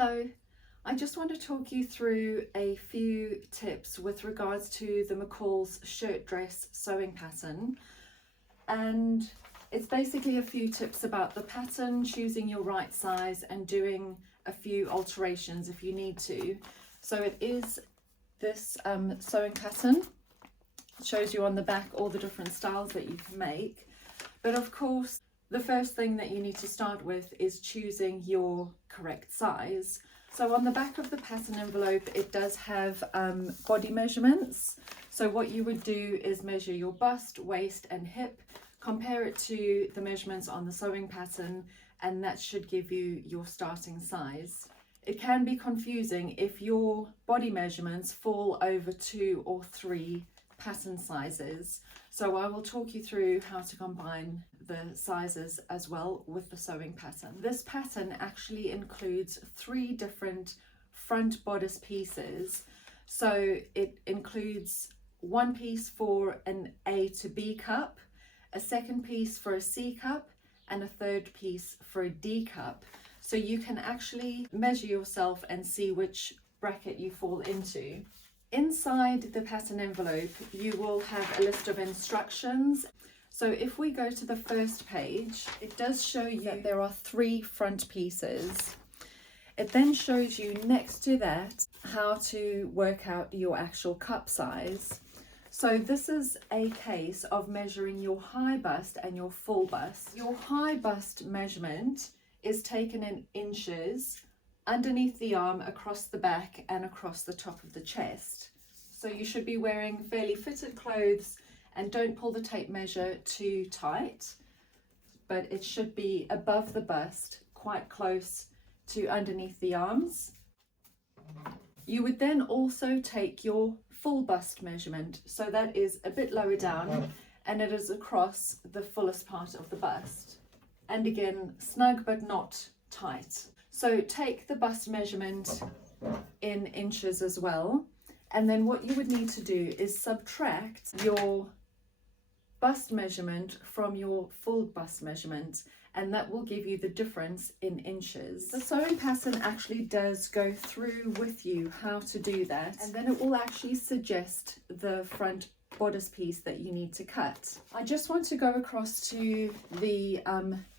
Hello, I just want to talk you through a few tips with regards to the McCalls Shirt Dress sewing pattern, and it's basically a few tips about the pattern, choosing your right size and doing a few alterations if you need to. So it is this sewing pattern. It shows you on the back all the different styles that you can make, but of course the first thing that you need to start with is choosing your correct size. So on the back of the pattern envelope, it does have body measurements. So what you would do is measure your bust, waist and hip, compare it to the measurements on the sewing pattern, and that should give you your starting size. It can be confusing if your body measurements fall over 2 or 3 pattern sizes. So I will talk you through how to combine the sizes as well with the sewing pattern. This pattern actually includes 3 different front bodice pieces. So it includes one piece for an A to B cup, a second piece for a C cup, and a third piece for a D cup. So you can actually measure yourself and see which bracket you fall into. Inside the pattern envelope, you will have a list of instructions. So if we go to the first page, it does show you that there are 3 front pieces. It then shows you next to that how to work out your actual cup size. So this is a case of measuring your high bust and your full bust. Your high bust measurement is taken in inches underneath the arm, across the back and across the top of the chest. So you should be wearing fairly fitted clothes, and don't pull the tape measure too tight, but it should be above the bust, quite close to underneath the arms. You would then also take your full bust measurement, so that is a bit lower down and it is across the fullest part of the bust, and again snug but not tight. So take the bust measurement in inches as well, and then what you would need to do is subtract your bust measurement from your full bust measurement, and that will give you the difference in inches. The sewing pattern actually does go through with you how to do that, and then it will actually suggest the front bodice piece that you need to cut. I just want to go across to the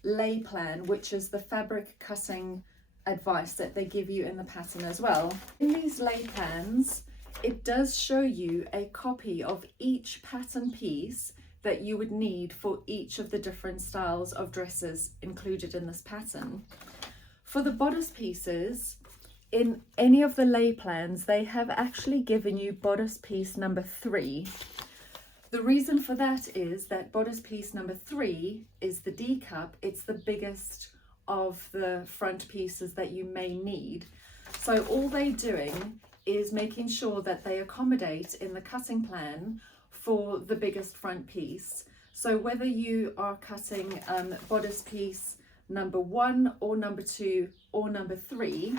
lay plan, which is the fabric cutting advice that they give you in the pattern as well. In these lay plans, it does show you a copy of each pattern piece that you would need for each of the different styles of dresses included in this pattern. For the bodice pieces, in any of the lay plans, they have actually given you bodice piece number 3. The reason for that is that bodice piece number 3 is the D cup. It's the biggest of the front pieces that you may need. So all they're doing is making sure that they accommodate in the cutting plan for the biggest front piece. So whether you are cutting bodice piece number 1 or number 2 or number 3,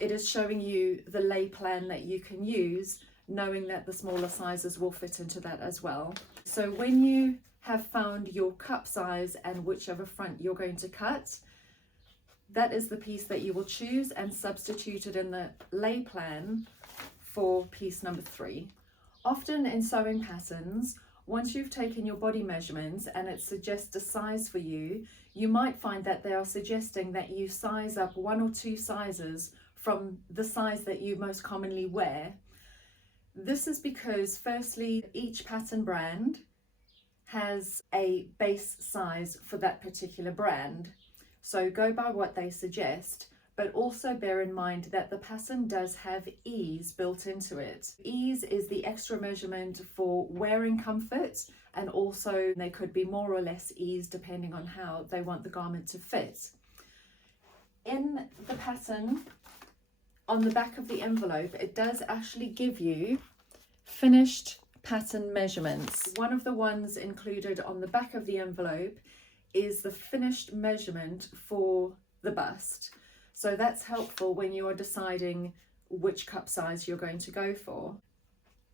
it is showing you the lay plan that you can use, knowing that the smaller sizes will fit into that as well. So when you have found your cup size and whichever front you're going to cut, that is the piece that you will choose and substitute it in the lay plan for piece number 3. Often in sewing patterns, once you've taken your body measurements and it suggests a size for you, you might find that they are suggesting that you size up 1 or 2 sizes from the size that you most commonly wear. This is because firstly, each pattern brand has a base size for that particular brand. So go by what they suggest, but also bear in mind that the pattern does have ease built into it. Ease is the extra measurement for wearing comfort, and also they could be more or less ease depending on how they want the garment to fit. In the pattern, on the back of the envelope, it does actually give you finished pattern measurements. One of the ones included on the back of the envelope is the finished measurement for the bust. So that's helpful when you are deciding which cup size you're going to go for.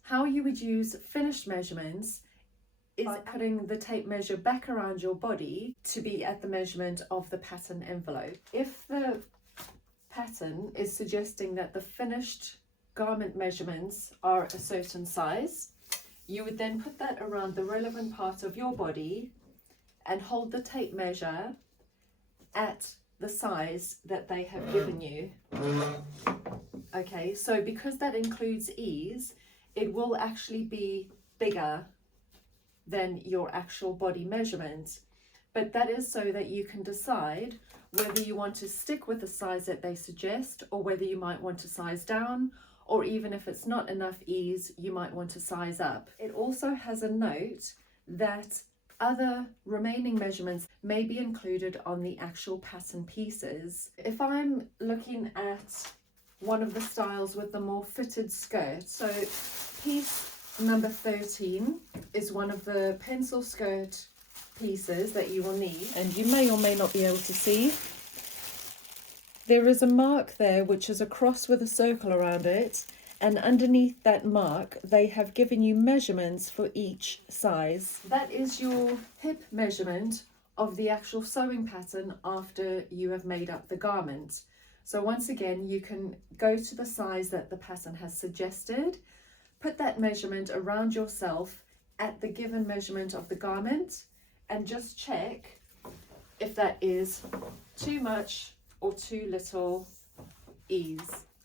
How you would use finished measurements is by putting the tape measure back around your body to be at the measurement of the pattern envelope. If the pattern is suggesting that the finished garment measurements are a certain size. You would then put that around the relevant part of your body and hold the tape measure at the size that they have given you. Okay, so because that includes ease, it will actually be bigger than your actual body measurement. But that is so that you can decide whether you want to stick with the size that they suggest, or whether you might want to size down, or even if it's not enough ease, you might want to size up. It also has a note that other remaining measurements may be included on the actual pattern pieces. If I'm looking at one of the styles with the more fitted skirt, so piece number 13 is one of the pencil skirt pieces that you will need, and you may or may not be able to see. There is a mark there which is a cross with a circle around it, and underneath that mark they have given you measurements for each size. That is your hip measurement of the actual sewing pattern after you have made up the garment. So once again, you can go to the size that the pattern has suggested, put that measurement around yourself at the given measurement of the garment, and just check if that is too much or too little ease.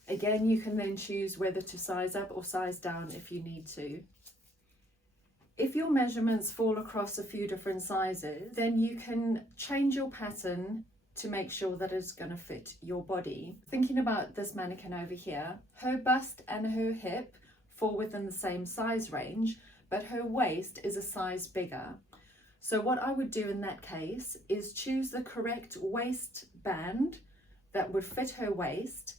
Again, you can then choose whether to size up or size down if you need to. If your measurements fall across a few different sizes, then you can change your pattern to make sure that it's going to fit your body. Thinking about this mannequin over here, her bust and her hip fall within the same size range, but her waist is a size bigger. So what I would do in that case is choose the correct waistband that would fit her waist.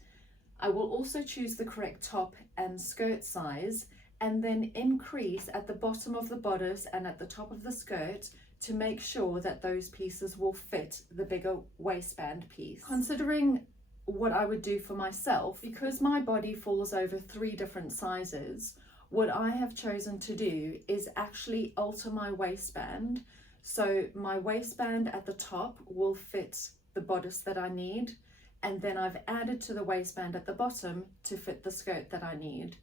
I will also choose the correct top and skirt size, and then increase at the bottom of the bodice and at the top of the skirt to make sure that those pieces will fit the bigger waistband piece. Considering what I would do for myself, because my body falls over 3 different sizes, what I have chosen to do is actually alter my waistband. So my waistband at the top will fit the bodice that I need, and then I've added to the waistband at the bottom to fit the skirt that I need.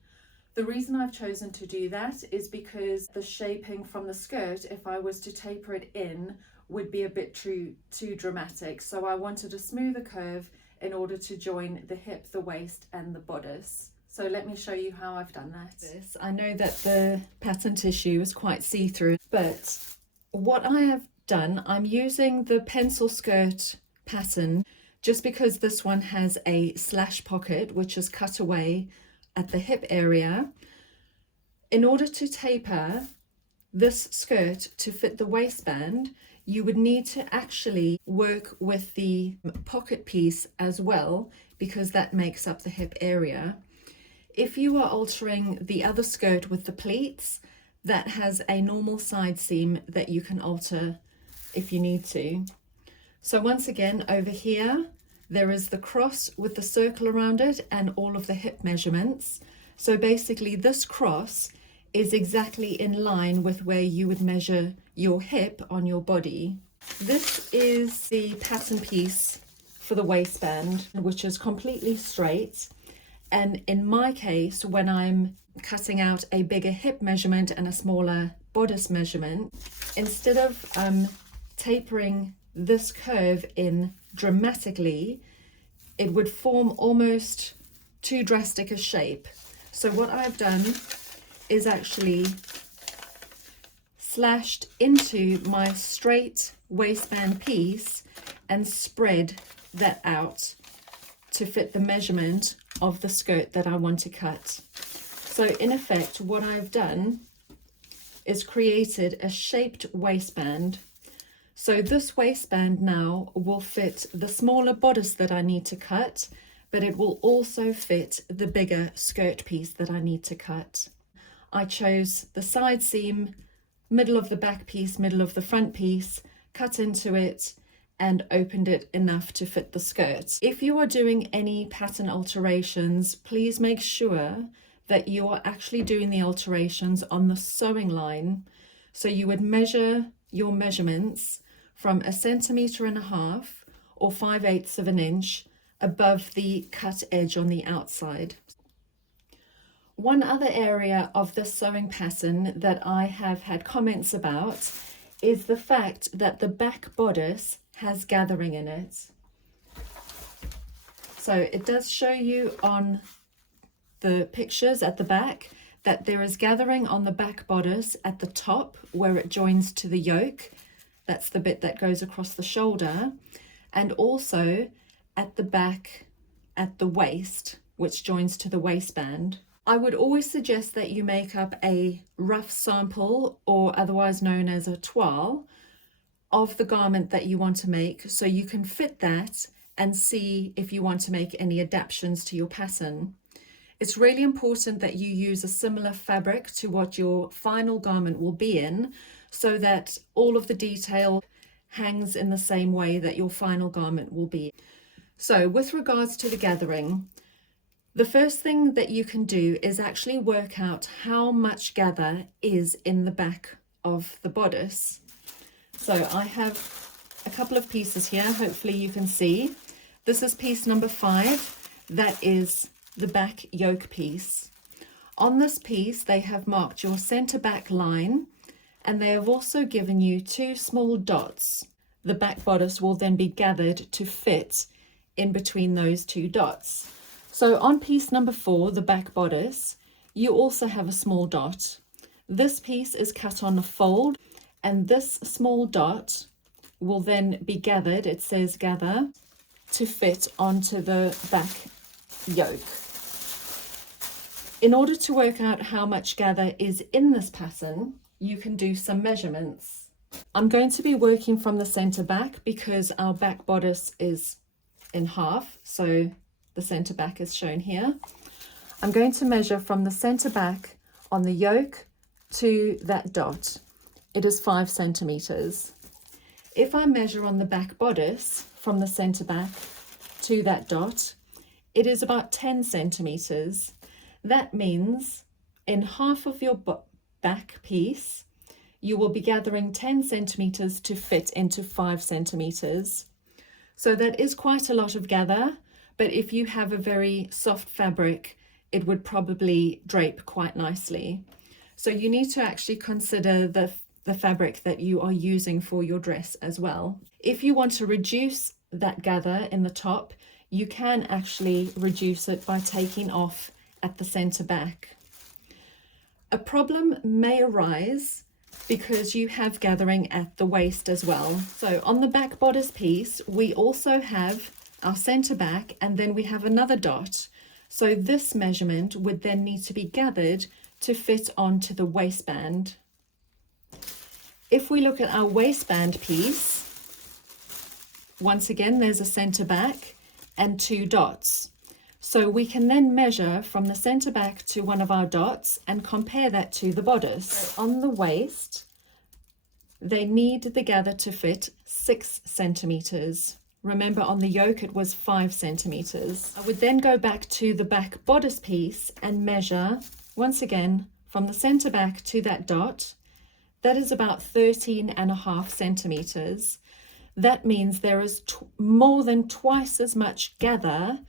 The reason I've chosen to do that is because the shaping from the skirt, if I was to taper it in, would be a bit too dramatic. So I wanted a smoother curve in order to join the hip, the waist and the bodice. So let me show you how I've done that. I know that the pattern tissue is quite see-through, but what I have done, I'm using the pencil skirt pattern just because this one has a slash pocket which is cut away at the hip area. In order to taper this skirt to fit the waistband, you would need to actually work with the pocket piece as well, because that makes up the hip area. If you are altering the other skirt with the pleats, that has a normal side seam that you can alter if you need to. So once again, over here, there is the cross with the circle around it and all of the hip measurements. So basically this cross is exactly in line with where you would measure your hip on your body. This is the pattern piece for the waistband, which is completely straight. And in my case, when I'm cutting out a bigger hip measurement and a smaller bodice measurement, instead of tapering this curve in dramatically, it would form almost too drastic a shape. So what I've done is actually slashed into my straight waistband piece and spread that out to fit the measurement of the skirt that I want to cut. So in effect, what I've done is created a shaped waistband. So this waistband now will fit the smaller bodice that I need to cut, but it will also fit the bigger skirt piece that I need to cut. I chose the side seam, middle of the back piece, middle of the front piece, cut into it and opened it enough to fit the skirt. If you are doing any pattern alterations, please make sure that you are actually doing the alterations on the sewing line. So you would measure your measurements from 1.5 centimeters or 5/8 of an inch above the cut edge on the outside. One other area of this sewing pattern that I have had comments about is the fact that the back bodice has gathering in it. So it does show you on the pictures at the back that there is gathering on the back bodice at the top where it joins to the yoke. That's the bit that goes across the shoulder, and also at the back at the waist, which joins to the waistband. I would always suggest that you make up a rough sample, or otherwise known as a toile, of the garment that you want to make, so you can fit that and see if you want to make any adaptations to your pattern. It's really important that you use a similar fabric to what your final garment will be in, so that all of the detail hangs in the same way that your final garment will be. So with regards to the gathering, the first thing that you can do is actually work out how much gather is in the back of the bodice. So I have a couple of pieces here, hopefully you can see. This is piece number 5, that is the back yoke piece. On this piece they have marked your center back line, and they have also given you 2 small dots. The back bodice will then be gathered to fit in between those 2 dots. So on piece number 4, the back bodice, you also have a small dot. This piece is cut on a fold, and this small dot will then be gathered, it says gather, to fit onto the back yoke. In order to work out how much gather is in this pattern, you can do some measurements. I'm going to be working from the center back because our back bodice is in half, so the center back is shown here. I'm going to measure from the center back on the yoke to that dot. It is 5 centimeters. If I measure on the back bodice from the center back to that dot, it is about 10 centimeters. That means in half of your back piece, you will be gathering 10 centimeters to fit into 5 centimeters. So that is quite a lot of gather, but if you have a very soft fabric, it would probably drape quite nicely. So you need to actually consider the fabric that you are using for your dress as well. If you want to reduce that gather in the top, you can actually reduce it by taking off at the center back. A problem may arise because you have gathering at the waist as well. So on the back bodice piece, we also have our center back, and then we have another dot. So this measurement would then need to be gathered to fit onto the waistband. If we look at our waistband piece, once again, there's a center back and 2 dots. So we can then measure from the center back to one of our dots and compare that to the bodice. So on the waist, they need the gather to fit 6 centimeters. Remember, on the yoke it was 5 centimeters. I would then go back to the back bodice piece and measure, once again, from the center back to that dot. That is about 13.5 centimeters. That means there is more than twice as much gather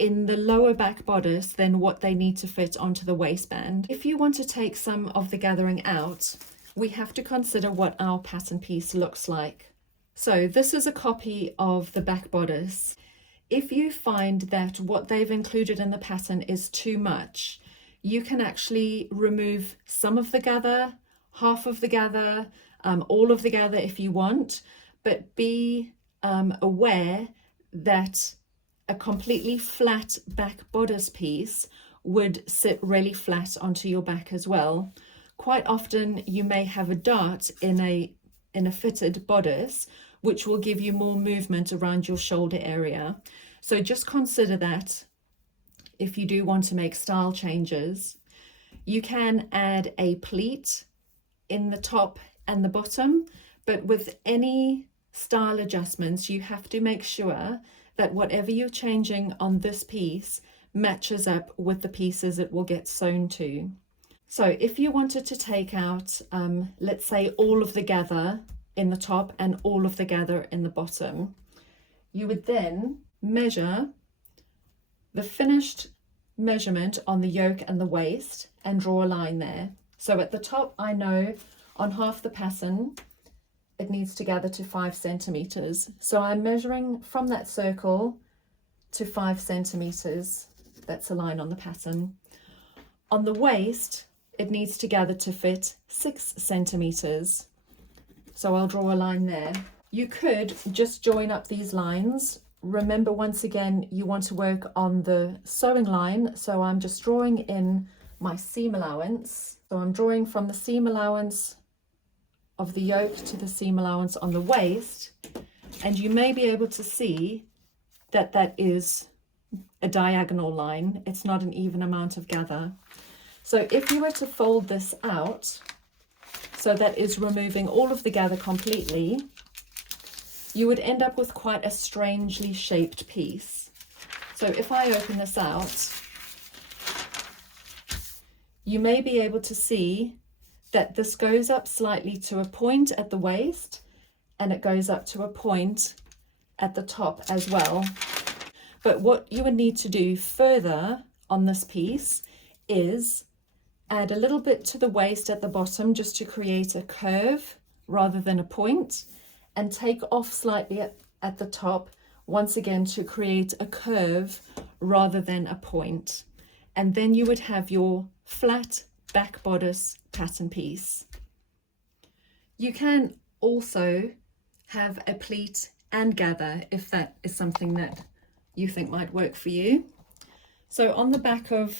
in the lower back bodice than what they need to fit onto the waistband. If you want to take some of the gathering out, we have to consider what our pattern piece looks like. So this is a copy of the back bodice. If you find that what they've included in the pattern is too much, you can actually remove some of the gather, half of the gather, all of the gather if you want, but be aware that a completely flat back bodice piece would sit really flat onto your back as well. Quite often you may have a dart in a fitted bodice, which will give you more movement around your shoulder area. So just consider that if you do want to make style changes. You can add a pleat in the top and the bottom, but with any style adjustments, you have to make sure that whatever you're changing on this piece matches up with the pieces it will get sewn to. So if you wanted to take out, let's say, all of the gather in the top and all of the gather in the bottom, you would then measure the finished measurement on the yoke and the waist and draw a line there. So at the top, I know on half the pattern it needs to gather to 5 centimeters. So I'm measuring from that circle to 5 centimeters. That's a line on the pattern. On the waist, it needs to gather to fit 6 centimeters. So I'll draw a line there. You could just join up these lines. Remember, once again, you want to work on the sewing line. So I'm just drawing in my seam allowance. So I'm drawing from the seam allowance of the yoke to the seam allowance on the waist. And you may be able to see that that is a diagonal line. It's not an even amount of gather. So if you were to fold this out, so that is removing all of the gather completely, you would end up with quite a strangely shaped piece. So if I open this out, you may be able to see that this goes up slightly to a point at the waist, and it goes up to a point at the top as well. But what you would need to do further on this piece is add a little bit to the waist at the bottom just to create a curve rather than a point, and take off slightly at the top once again to create a curve rather than a point. And then you would have your flat back bodice pattern piece. You can also have a pleat and gather if that is something that you think might work for you. So on the back of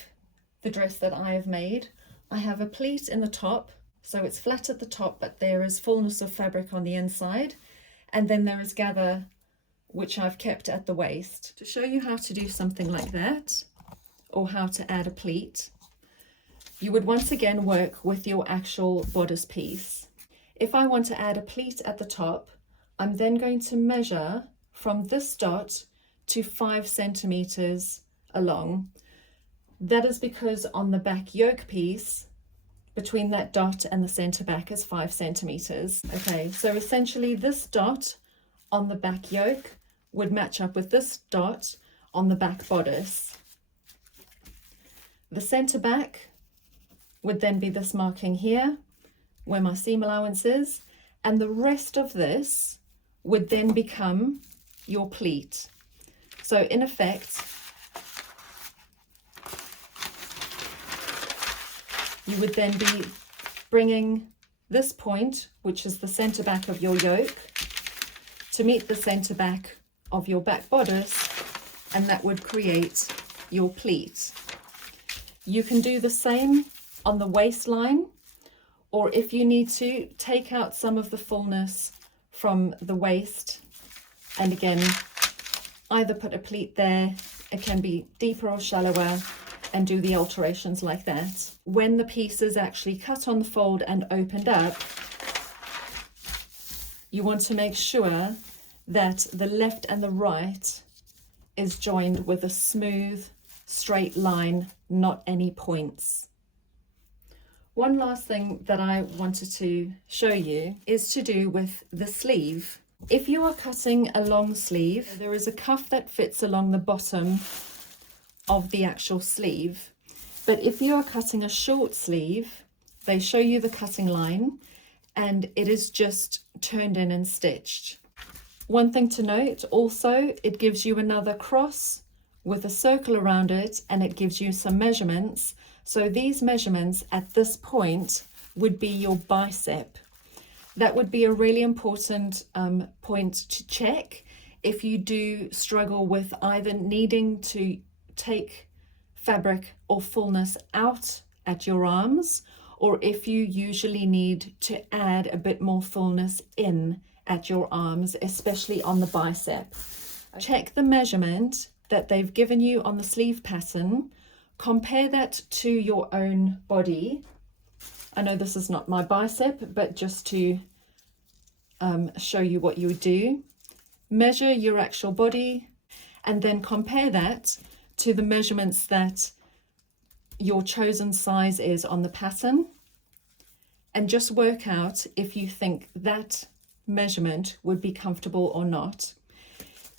the dress that I have made, I have a pleat in the top, so it's flat at the top, but there is fullness of fabric on the inside, and then there is gather which I've kept at the waist. To show you how to do something like that, or how to add a pleat, you would once again work with your actual bodice piece. If I want to add a pleat at the top, I'm then going to measure from this dot to 5 centimeters along. That is because on the back yoke piece, between that dot and the center back is 5 centimeters. Okay, so essentially this dot on the back yoke would match up with this dot on the back bodice. The center back would then be this marking here, where my seam allowance is, and the rest of this would then become your pleat. So in effect, you would then be bringing this point, which is the center back of your yoke, to meet the center back of your back bodice, and that would create your pleat. You can do the same on the waistline, or if you need to, take out some of the fullness from the waist, and again, either put a pleat there, it can be deeper or shallower, and do the alterations like that. When the piece is actually cut on the fold and opened up, you want to make sure that the left and the right is joined with a smooth, straight line, not any points. One last thing that I wanted to show you is to do with the sleeve. If you are cutting a long sleeve, there is a cuff that fits along the bottom of the actual sleeve, but if you are cutting a short sleeve, they show you the cutting line and it is just turned in and stitched. One thing to note also, it gives you another cross with a circle around it, and it gives you some measurements. So these measurements at this point would be your bicep. That would be a really important point to check if you do struggle with either needing to take fabric or fullness out at your arms, or if you usually need to add a bit more fullness in at your arms, especially on the bicep. Check the measurement that they've given you on the sleeve pattern, compare that to your own body. I know this is not my bicep, but just to show you what you would do. Measure your actual body and then compare that to the measurements that your chosen size is on the pattern, and just work out if you think that measurement would be comfortable or not.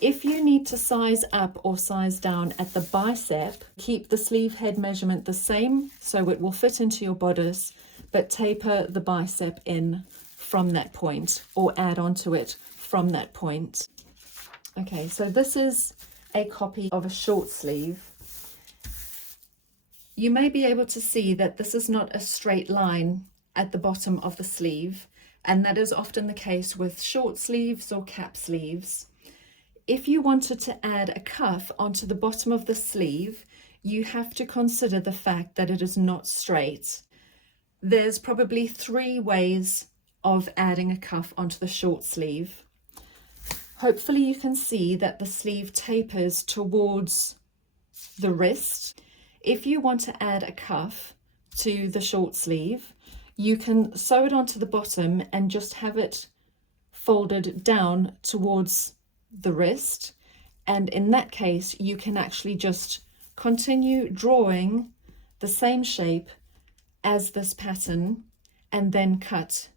If you need to size up or size down at the bicep, keep the sleeve head measurement the same so it will fit into your bodice, but taper the bicep in from that point or add onto it from that point. Okay, so this is a copy of a short sleeve. You may be able to see that this is not a straight line at the bottom of the sleeve, and that is often the case with short sleeves or cap sleeves. If you wanted to add a cuff onto the bottom of the sleeve, you have to consider the fact that it is not straight. There's probably 3 ways of adding a cuff onto the short sleeve. Hopefully you can see that the sleeve tapers towards the wrist. If you want to add a cuff to the short sleeve, you can sew it onto the bottom and just have it folded down towards the wrist, and in that case you can actually just continue drawing the same shape as this pattern and then cut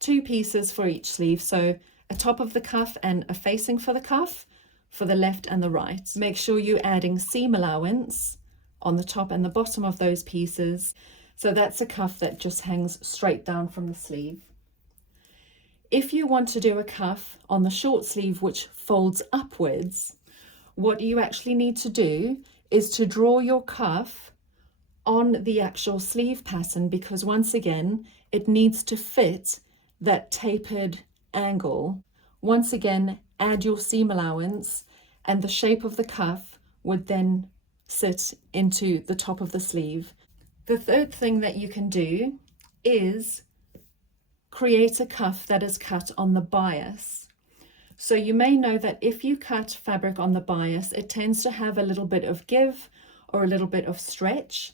2 pieces for each sleeve, so a top of the cuff and a facing for the cuff for the left and the right. Make sure you're adding seam allowance on the top and the bottom of those pieces, so that's a cuff that just hangs straight down from the sleeve. If you want to do a cuff on the short sleeve which folds upwards, what you actually need to do is to draw your cuff on the actual sleeve pattern, because once again it needs to fit that tapered angle. Once again, add your seam allowance and the shape of the cuff would then sit into the top of the sleeve. The third thing that you can do is create a cuff that is cut on the bias. So you may know that if you cut fabric on the bias, it tends to have a little bit of give or a little bit of stretch.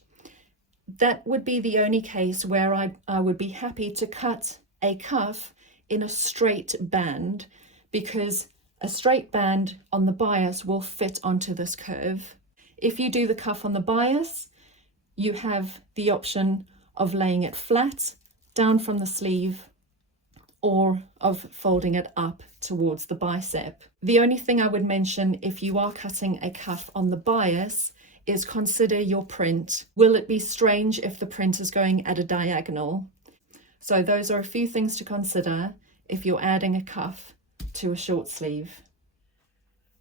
That would be the only case where I would be happy to cut a cuff in a straight band, because a straight band on the bias will fit onto this curve. If you do the cuff on the bias, you have the option of laying it flat down from the sleeve or of folding it up towards the bicep. The only thing I would mention if you are cutting a cuff on the bias is consider your print. Will it be strange if the print is going at a diagonal? So those are a few things to consider if you're adding a cuff to a short sleeve.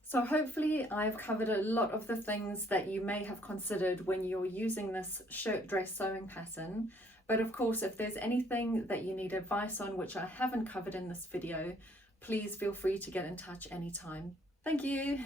So hopefully I've covered a lot of the things that you may have considered when you're using this shirt dress sewing pattern. But of course, if there's anything that you need advice on which I haven't covered in this video, please feel free to get in touch anytime. Thank you.